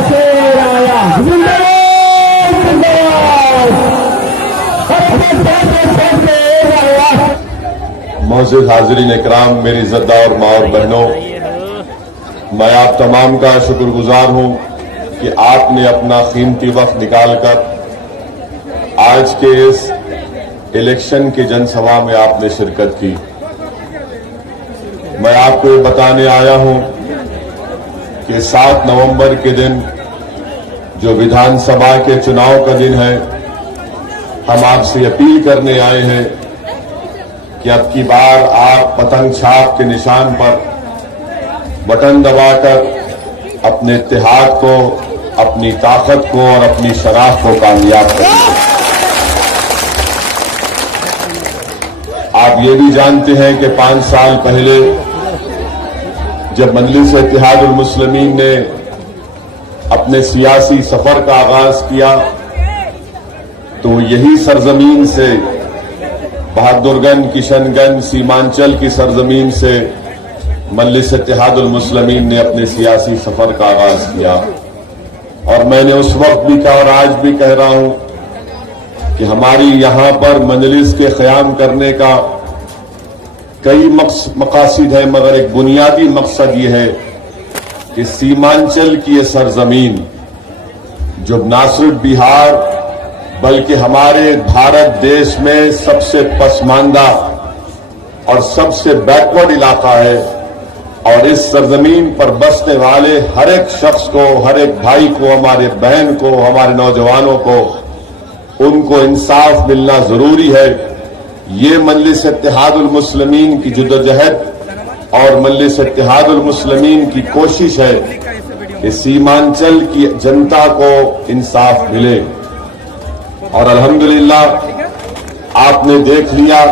शेर आया। मोअज़्ज़िज़ हाज़रीन इकराम, मेरी ज़द्दा और माँ और बहनों, मैं आप तमाम का शुक्रगुजार हूँ कि आपने अपना कीमती वक्त निकालकर आज के इस इलेक्शन की जनसभा में आपने शिरकत की। मैं आपको ये बताने आया हूँ कि 7 नवंबर के दिन जो विधानसभा के चुनाव का दिन है, हम आपसे अपील करने आए हैं कि अब की बार आप पतंग छाप के निशान पर बटन दबाकर अपने इत्तेहाद को, अपनी ताकत को और अपनी शराफ को कामयाब करें। आप ये भी जानते हैं कि 5 साल पहले जब मजलिस इत्तेहादुल मुस्लिमीन ने अपने सियासी सफर का आगाज किया तो यही सरजमीन से, बहादुरगंज, किशनगंज, सीमांचल की सरजमीन से मजलिस इत्तेहादुल मुस्लिमीन ने अपने सियासी सफर का आगाज किया। और मैंने उस वक्त भी कहा और आज भी कह रहा हूं कि हमारी यहां पर मजलिस के क़याम करने का कई मकासद है, मगर एक बुनियादी मकसद ये है कि सीमांचल की ये सरजमीन जो ना सिर्फ बिहार बल्कि हमारे भारत देश में सबसे पसमानदा और सबसे बैकवर्ड इलाका है, और इस सरजमीन पर बसने वाले हर एक शख्स को, हर एक भाई को, हमारे बहन को, हमारे नौजवानों को, उनको इंसाफ मिलना जरूरी है। ये मजलिस इत्तेहादुल मुस्लिमीन की जद्दोजहद और मजलिस इत्तेहादुल मुस्लिमीन की कोशिश है कि सीमांचल की जनता को इंसाफ मिले। और अल्हम्दुलिल्लाह आपने देख लिया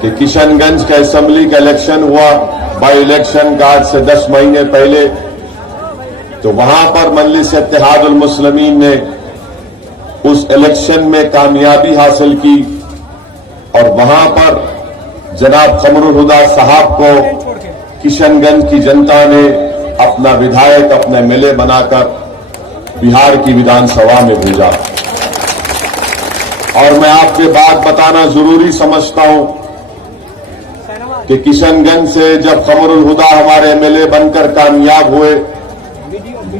कि किशनगंज का असेंबली का इलेक्शन हुआ, बाई इलेक्शन का आज से 10 महीने पहले, तो वहां पर मजलिस इत्तेहादुल मुस्लिमीन ने उस इलेक्शन में कामयाबी हासिल की और वहां पर जनाब कमरुल हुदा साहब को किशनगंज की जनता ने अपना विधायक, अपने एमएलए बनाकर बिहार की विधानसभा में भेजा। और मैं आपके बात बताना जरूरी समझता हूं कि किशनगंज से जब कमरुल हुदा हमारे एमएलए बनकर कामयाब हुए,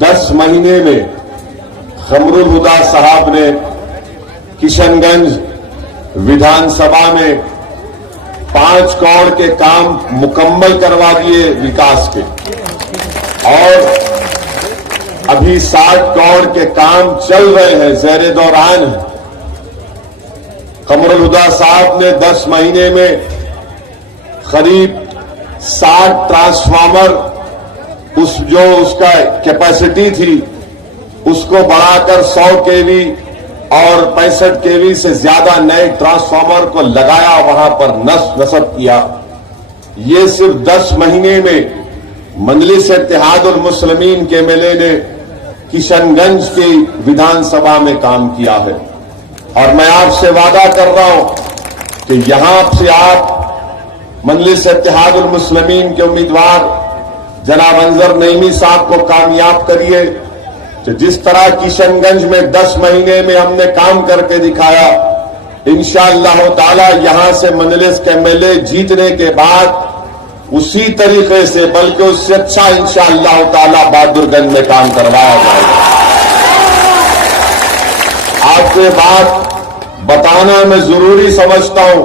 10 महीने में कमरुल हुदा साहब ने किशनगंज विधानसभा में 5 करोड़ के काम मुकम्मल करवा दिए विकास के, और अभी 60 करोड़ के काम चल रहे हैं, ज़ेरे दौरान है। कमरुल हुदा साहब ने 10 महीने में करीब 60 ट्रांसफार्मर, उसका कैपेसिटी थी उसको बढ़ाकर 100 केवी और 65 केवी से ज्यादा नए ट्रांसफार्मर को लगाया, वहां पर नस्ब किया। ये सिर्फ 10 महीने में मजलिस इत्तेहादुल मुस्लिमीन के एमएलए ने किशनगंज की विधानसभा में काम किया है। और मैं आपसे वादा कर रहा हूं कि यहां से आप मजलिस इत्तेहादुल मुस्लिमीन के उम्मीदवार जनाब अंजर नईमी साहब को कामयाब करिए। तो जिस तरह किशनगंज में 10 महीने में हमने काम करके दिखाया, इंशाअल्लाह ताला यहां से मजलिस के एमएलए जीतने के बाद उसी तरीके से, बल्कि उससे अच्छा इंशाअल्लाह ताला बहादुरगंज में काम करवाया जाएगा। आपको बात बताना मैं जरूरी समझता हूं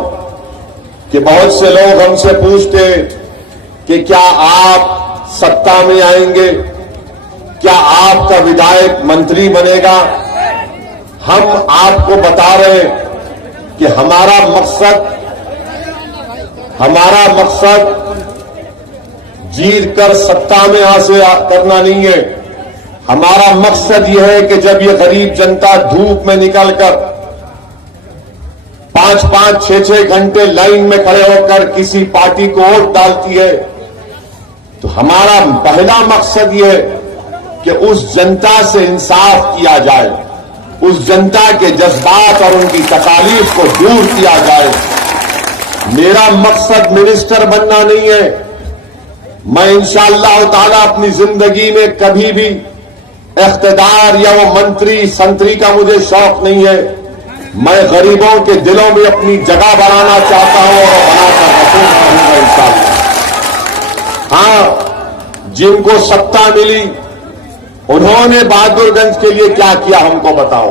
कि बहुत से लोग हमसे पूछते हैं कि क्या आप सत्ता में आएंगे, क्या आपका विधायक मंत्री बनेगा। हम आपको बता रहे हैं कि हमारा मकसद जीत कर सत्ता में हासिल करना नहीं है। हमारा मकसद यह है कि जब ये गरीब जनता धूप में निकलकर 5-5, 6-6 घंटे लाइन में खड़े होकर किसी पार्टी को वोट डालती है, तो हमारा पहला मकसद यह है कि उस जनता से इंसाफ किया जाए, उस जनता के जज्बात और उनकी तकालीफ को दूर किया जाए। मेरा मकसद मिनिस्टर बनना नहीं है। मैं इंशाअल्लाह ताला अपनी जिंदगी में कभी भी इख्तिदार या वो मंत्री संतरी का मुझे शौक नहीं है। मैं गरीबों के दिलों में अपनी जगह बनाना चाहता हूं और बनाकर रखूंगा इंशाअल्लाह। हाँ, जिनको सत्ता मिली उन्होंने बहादुरगंज के लिए क्या किया हमको बताओ।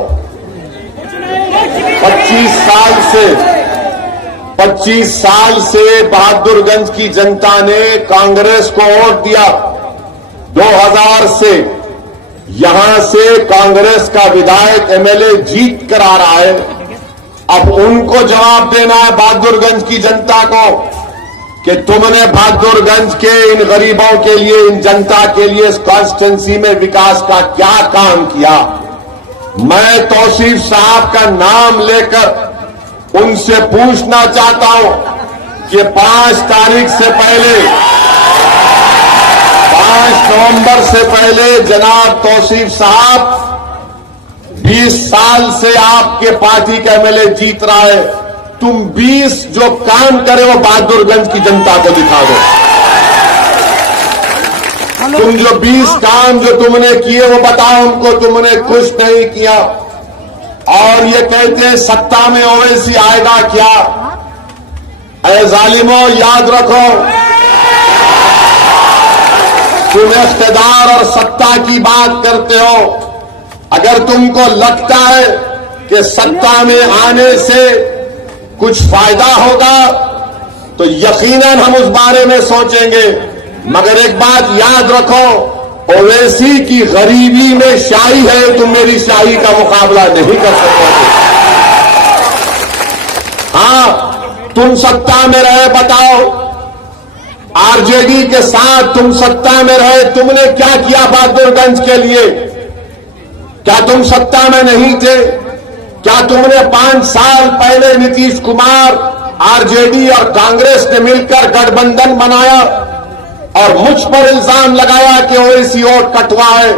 25 साल से बहादुरगंज की जनता ने कांग्रेस को वोट दिया। 2000 से यहां से कांग्रेस का विधायक एमएलए जीत कर आ रहा है। अब उनको जवाब देना है बहादुरगंज की जनता को कि तुमने बहादुरगंज के इन गरीबों के लिए, इन जनता के लिए इस कॉन्स्टिट्यूंसी में विकास का क्या काम किया। मैं तौसीफ साहब का नाम लेकर उनसे पूछना चाहता हूं कि 5 तारीख से पहले, 5 नवंबर से पहले जनाब तौसीफ साहब 20 साल से आपके पार्टी का एमएलए जीत रहा है। तुम 20 जो काम करे वो बहादुरगंज की जनता को दिखा दो। तुम जो 20 काम जो तुमने किए वो बताओ उनको। तुमने कुछ नहीं किया और ये कहते हैं सत्ता में ओवैसी आएगा क्या। ऐ जालिमों, याद रखो, तुम इख्तिदार और सत्ता की बात करते हो। अगर तुमको लगता है कि सत्ता में आने से कुछ फायदा होगा तो यकीनन हम उस बारे में सोचेंगे, मगर एक बात याद रखो, ओवैसी की गरीबी में शाही है, तुम मेरी शाही का मुकाबला नहीं कर सकते। हाँ, तुम सत्ता में रहे, बताओ आरजेडी के साथ तुम सत्ता में रहे, तुमने क्या किया बहादुरगंज के लिए। क्या तुम सत्ता में नहीं थे? क्या तुमने 5 साल पहले नीतीश कुमार, आरजेडी और कांग्रेस ने मिलकर गठबंधन बनाया और मुझ पर इल्जाम लगाया कि ओवैसी वोट कटवा है।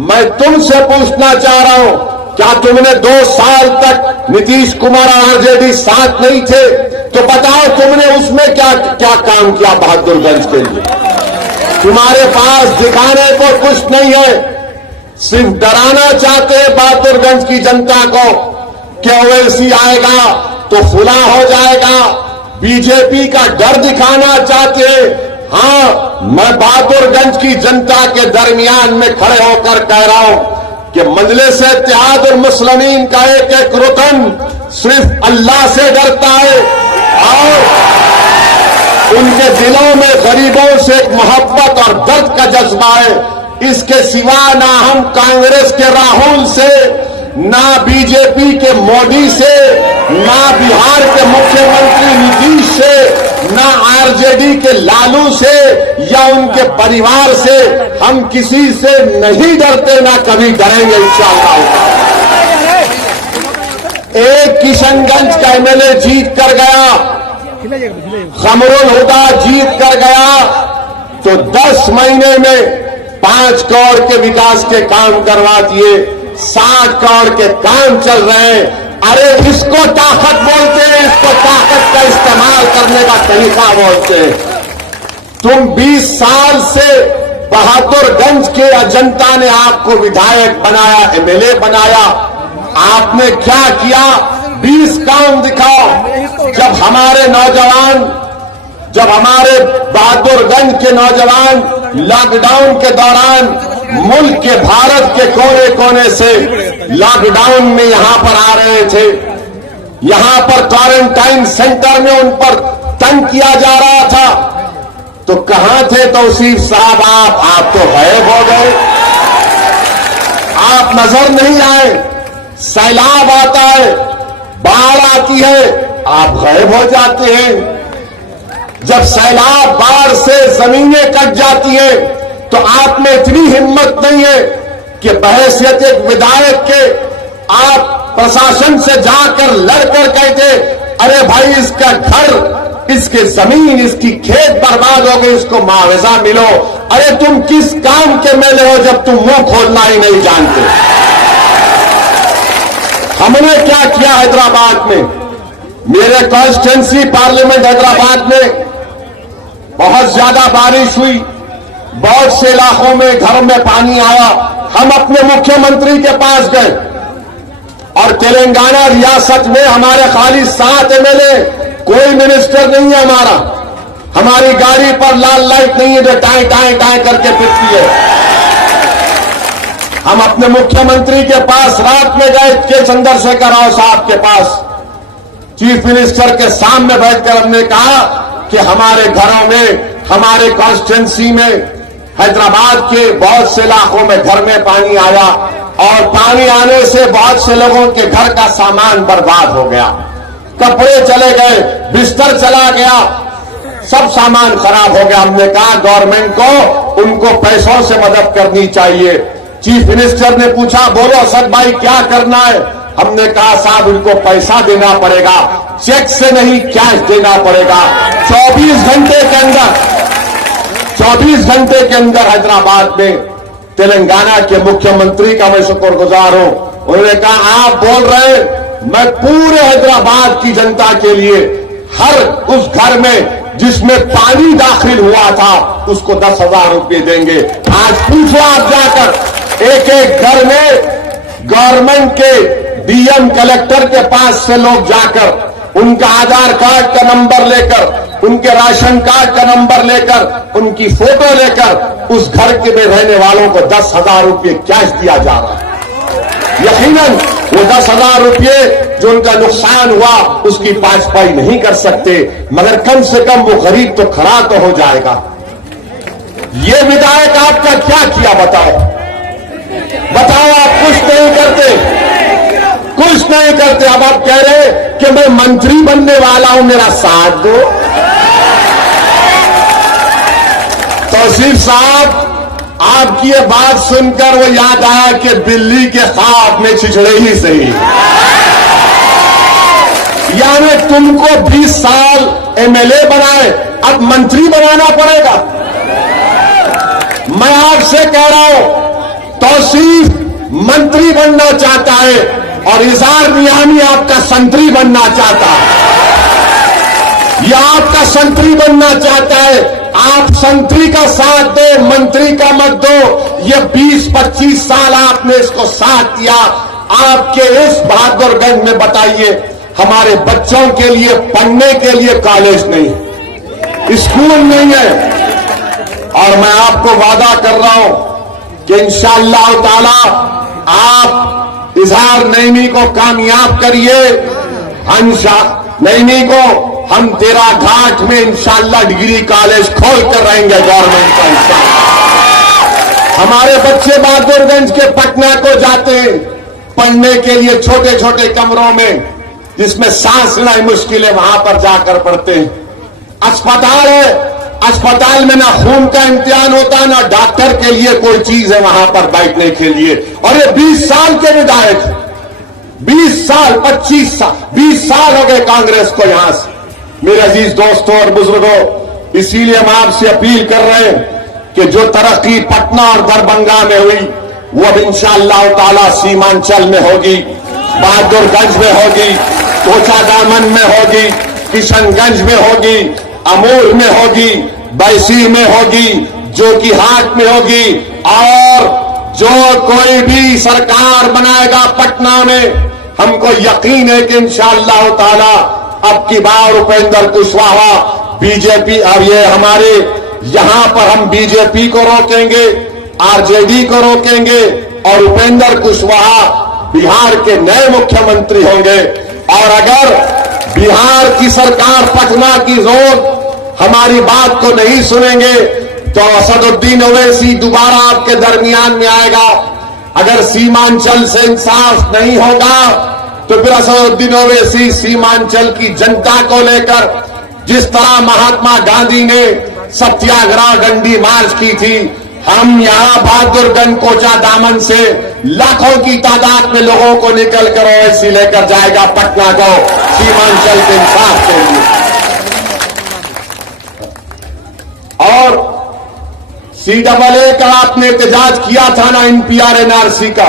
मैं तुमसे पूछना चाह रहा हूं, क्या तुमने 2 साल तक नीतीश कुमार और आरजेडी साथ नहीं थे? तो बताओ तुमने उसमें क्या क्या काम किया बहादुरगंज के लिए। तुम्हारे पास दिखाने को कुछ नहीं है, सिर्फ डराना चाहते हैं बहादुरगंज की जनता को कि ओवैसी आएगा तो फुला हो जाएगा। बीजेपी का डर दिखाना चाहते हैं। हाँ, मैं बहादुरगंज की जनता के दरमियान में खड़े होकर कह रहा हूं कि मजलिस इत्तेहादुल मुस्लिमीन का एक एक रुकन सिर्फ अल्लाह से डरता है और उनके दिलों में गरीबों से एक मोहब्बत और दर्द का जज्बा है। इसके सिवा ना हम कांग्रेस के राहुल से, ना बीजेपी के मोदी से, ना बिहार के मुख्यमंत्री नीतीश से, ना आरजेडी के लालू से या उनके परिवार से हम किसी से नहीं डरते, ना कभी डरेंगे इंशाअल्लाह। एक किशनगंज का एमएलए जीत कर गया, खमरुल हुदा जीत कर गया, तो 10 महीने में 5 करोड़ के विकास के काम करवा दिए। 60 करोड़ के काम चल रहे हैं। अरे इसको ताकत बोलते हैं, इसको ताकत का इस्तेमाल करने का तरीका बोलते हैं। तुम 20 साल से बहादुरगंज के जनता ने आपको विधायक बनाया, एमएलए बनाया। आपने क्या किया? 20 काम दिखाओ। जब हमारे नौजवान, जब हमारे बहादुरगंज के नौजवान लॉकडाउन के दौरान मुल्क के, भारत के कोने कोने से लॉकडाउन में यहां पर आ रहे थे, यहां पर क्वारंटाइन सेंटर में उन पर तंग किया जा रहा था, तो कहां थे तौसीफ साहब? आप तो गायब हो गए, आप नजर नहीं आए। सैलाब आता है, बाढ़ आती है, आप गायब हो जाते हैं। जब सैलाब, बाढ़ से जमीनें कट जाती हैं तो आप में इतनी हिम्मत नहीं है कि बहैसियत एक विधायक के आप प्रशासन से जाकर लड़कर कहते, अरे भाई इसका घर, इसके जमीन, इसकी खेत बर्बाद हो गई, इसको मुआवजा मिलो। अरे तुम किस काम के मेले हो जब तुम मुंह खोलना ही नहीं जानते। हमने क्या किया हैदराबाद में, मेरे कॉन्स्टिट्यूंसी पार्लियामेंट हैदराबाद में बहुत ज्यादा बारिश हुई, बहुत से इलाकों में घर में पानी आया। हम अपने मुख्यमंत्री के पास गए और तेलंगाना रियासत में हमारे खाली 7 एमएलए, कोई मिनिस्टर नहीं है हमारी गाड़ी पर लाल लाइट नहीं है जो टाई टाई टाई करके फिरती है। हम अपने मुख्यमंत्री के पास रात में गए के चंद्रशेखर राव साहब के पास, चीफ मिनिस्टर के सामने बैठकर हमने कहा कि हमारे घरों में, हमारे कॉन्स्टिट्यूंसी में, हैदराबाद के बहुत से इलाकों में घर में पानी आया और पानी आने से बहुत से लोगों के घर का सामान बर्बाद हो गया, कपड़े चले गए, बिस्तर चला गया, सब सामान खराब हो गया। हमने कहा गवर्नमेंट को उनको पैसों से मदद करनी चाहिए। चीफ मिनिस्टर ने पूछा, बोलो असद भाई क्या करना है? हमने कहा साहब इनको पैसा देना पड़ेगा, चेक से नहीं कैश देना पड़ेगा। 24 घंटे के अंदर हैदराबाद में तेलंगाना के मुख्यमंत्री का मैं शुक्रगुजार हूं। उन्होंने कहा आप बोल रहे, मैं पूरे हैदराबाद की जनता के लिए हर उस घर में जिसमें पानी दाखिल हुआ था उसको 10,000 रुपये देंगे। आज पूछो आप जाकर एक एक घर में गवर्नमेंट के डीएम कलेक्टर के पास से लोग जाकर उनका आधार कार्ड का नंबर लेकर, उनके राशन कार्ड का नंबर लेकर, उनकी फोटो लेकर उस घर के में रहने वालों को 10,000 रुपये कैश दिया जा रहा है। यकीनन वो 10,000 रुपये जो उनका नुकसान हुआ उसकी भरपाई नहीं कर सकते, मगर कम से कम वो गरीब तो खड़ा तो हो जाएगा। ये विधायक आपका क्या किया बताओ आप कुछ नहीं करते। अब आप कह रहे कि मैं मंत्री बनने वाला हूं, मेरा साथ दो। तौसीफ साहब, आपकी ये बात सुनकर वो याद आया कि बिल्ली के ख्वाब में छिछड़े ही सही। यानी तुमको 20 साल एमएलए बनाए, अब मंत्री बनाना पड़ेगा। मैं आपसे कह रहा हूं, तौसीफ मंत्री बनना चाहता है और इज़हार मियामी आपका संतरी बनना चाहता है। यह आपका संतरी बनना चाहता है, आप संतरी का साथ दो, मंत्री का मत दो। ये 20-25 साल आपने इसको साथ दिया। आपके इस बहादुरगंज में बताइए, हमारे बच्चों के लिए पढ़ने के लिए कॉलेज नहीं, स्कूल नहीं है। और मैं आपको वादा कर रहा हूं कि इंशाअल्लाह ताला आप इज़हार नईमी को कामयाब करिए। नईमी को हम तेरा घाट में इंशाअल्लाह डिग्री कॉलेज खोल कर रहेंगे गवर्नमेंट का इंशाअल्लाह। हमारे बच्चे बहादुरगंज के पटना को जाते हैं पढ़ने के लिए, छोटे छोटे कमरों में जिसमें सांस लेना मुश्किल है, वहां पर जाकर पढ़ते हैं। अस्पताल है, अस्पताल में ना खून का इम्तिहान होता, ना डॉक्टर के लिए कोई चीज है वहां पर बैठने के लिए। और ये 20 साल के विधायक, 20 साल 25 साल 20 साल हो गए कांग्रेस को यहां से। मेरे अजीज दोस्तों और बुजुर्गों, इसीलिए हम आपसे अपील कर रहे हैं कि जो तरक्की पटना और दरभंगा में हुई वो अब इंशाअल्लाह ताला सीमांचल में होगी, बहादुरगंज में होगी, कोचादामन में होगी, किशनगंज में होगी, अमूर में होगी, बैसी में होगी, जोकीहाट में होगी। और जो कोई भी सरकार बनाएगा पटना में, हमको यकीन है कि इंशाअल्लाह ताला अब की बार उपेंद्र कुशवाहा बीजेपी, और ये हमारे यहां पर हम बीजेपी को रोकेंगे, आरजेडी को रोकेंगे और उपेंद्र कुशवाहा बिहार के नए मुख्यमंत्री होंगे। और अगर बिहार की सरकार पटना की लोग हमारी बात को नहीं सुनेंगे तो असदुद्दीन ओवैसी दोबारा आपके दरमियान में आएगा। अगर सीमांचल से इंसाफ नहीं होगा तो फिर असदुद्दीन ओवैसी सीमांचल की जनता को लेकर, जिस तरह महात्मा गांधी ने सत्याग्रह डंडी मार्च की थी, हम यहां बहादुरगंज कोचादामन से लाखों की तादाद में लोगों को निकलकर ओवैसी लेकर जाएगा पटना को सीमांचल के इंसाफ के लिए। और CAA का आपने एहतजाज किया था ना, NPR NRC का,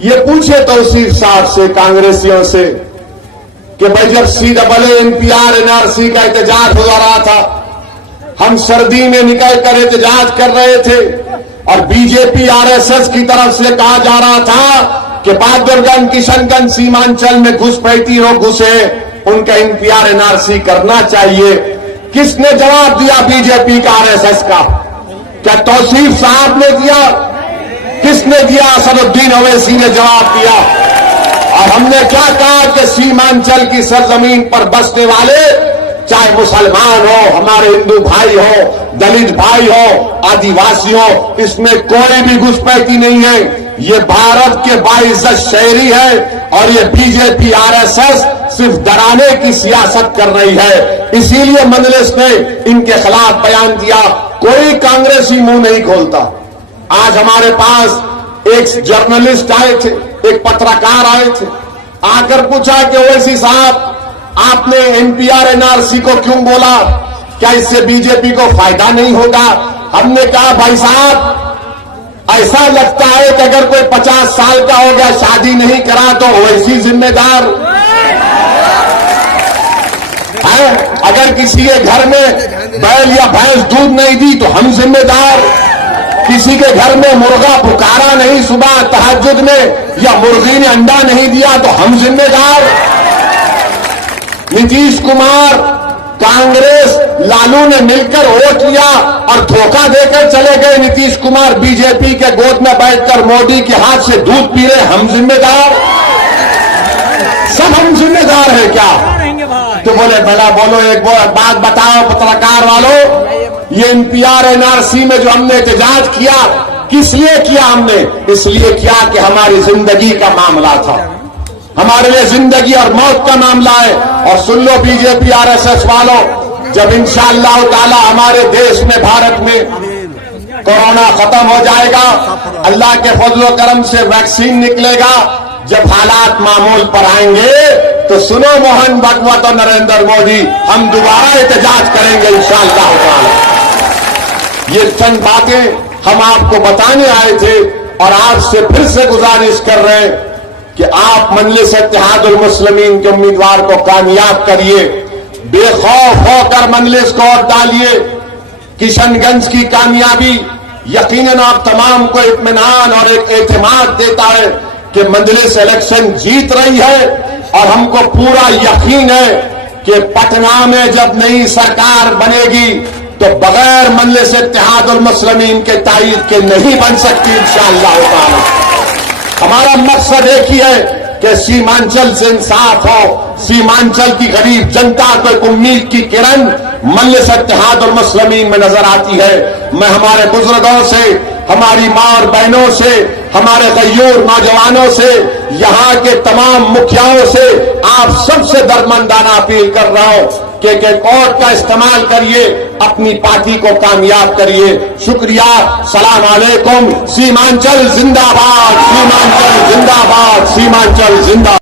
ये पूछे तौसीफ साहब से, कांग्रेसियों से, कि भाई जब CAA NPR NRC का एहतजाज हो रहा था हम सर्दी में निकल कर एहतजाज कर रहे थे और बीजेपी आरएसएस की तरफ से कहा जा रहा था कि बहादुरगंज, किशनगंज, सीमांचल में घुसपैठी लोग घुसे, उनका एनपीआर एनआरसी करना चाहिए। किसने जवाब दिया? बीजेपी का, आरएसएस का। क्या तौसीफ साहब ने दिया? किसने दिया? असदुद्दीन ओवैसी ने जवाब दिया। और हमने क्या कहा कि सीमांचल की सरजमीन पर बसने वाले, चाहे मुसलमान हो, हमारे हिंदू भाई हो, दलित भाई हो, आदिवासी हो, इसमें कोई भी घुसपैठी नहीं है। ये भारत के बाइज्जत शहरी है और ये बीजेपी आरएसएस सिर्फ डराने की सियासत कर रही है। इसीलिए मजलिस ने इनके खिलाफ बयान दिया। कोई कांग्रेसी मुंह नहीं खोलता। आज हमारे पास एक जर्नलिस्ट आए थे, एक पत्रकार आए थे, आकर पूछा कि ओवैसी साहब, आपने एनपीआर एनआरसी को क्यों बोला? क्या इससे बीजेपी को फायदा नहीं होगा? हमने कहा भाई साहब, ऐसा लगता है कि अगर कोई 50 साल का हो गया, शादी नहीं करा, तो ओवैसी जिम्मेदार है। अगर किसी के घर में बैल या भैंस दूध नहीं दी तो हम जिम्मेदार। किसी के घर में मुर्गा पुकारा नहीं सुबह तहज्जुद में, या मुर्गी ने अंडा नहीं दिया तो हम जिम्मेदार। नीतीश कुमार, कांग्रेस, लालू ने मिलकर वोट लिया और धोखा देकर चले गए। नीतीश कुमार बीजेपी के गोद में बैठकर मोदी के हाथ से दूध पी रहे, हम जिम्मेदार। सब हम जिम्मेदार हैं क्या? तो बोले बड़ा बोलो, एक बात बताओ पत्रकार वालों, ये एनपीआर एनआरसी में जो हमने एहतजाज किया, किस लिए किया? हमने इसलिए किया कि हमारी जिंदगी का मामला था, हमारे लिए जिंदगी और मौत का मामला है। और सुन लो बीजेपी आरएसएस वालों, जब इंशाअल्लाह ताला हमारे देश में, भारत में कोरोना खत्म हो जाएगा, अल्लाह के फजलो करम से वैक्सीन निकलेगा, जब हालात मामूल पर आएंगे, तो सुनो मोहन भागवत और नरेंद्र मोदी, हम दोबारा एहतजाज करेंगे इंशाअल्लाह ताला। ये चंद बातें हम आपको बताने आए थे और आपसे फिर से गुजारिश कर रहे हैं कि आप मजलिस इत्तेहादुल मुस्लिमीन के उम्मीदवार को कामयाब करिए। बेखौफ होकर मजलिस को वोट डालिए। किशनगंज की कामयाबी यकीनन आप तमाम को इत्मीनान और एक एतमाद देता है कि मजलिस इलेक्शन जीत रही है। और हमको पूरा यकीन है कि पटना में जब नई सरकार बनेगी तो बगैर मजलिस इत्तेहादुल मुस्लिमीन के ताईद के नहीं बन सकती इंशाअल्लाह ताला। हमारा मकसद एक ही है कि सीमांचल से इंसाफ हो, सीमांचल की गरीब जनता को एक उम्मीद की किरण मजलिस इत्तेहादुल मुस्लिमीन में नजर आती है। मैं हमारे बुजुर्गों से, हमारी मां और बहनों से, हमारे गयूर नौजवानों से, यहां के तमाम मुखियाओं से आप सबसे दरमंदाना अपील कर रहा हूं कि वोट का इस्तेमाल करिए, अपनी पार्टी को कामयाब करिए। शुक्रिया। सलाम अलैकुम। सीमांचल जिंदाबाद, सीमांचल जिंदाबाद, सीमांचल जिंदाबाद।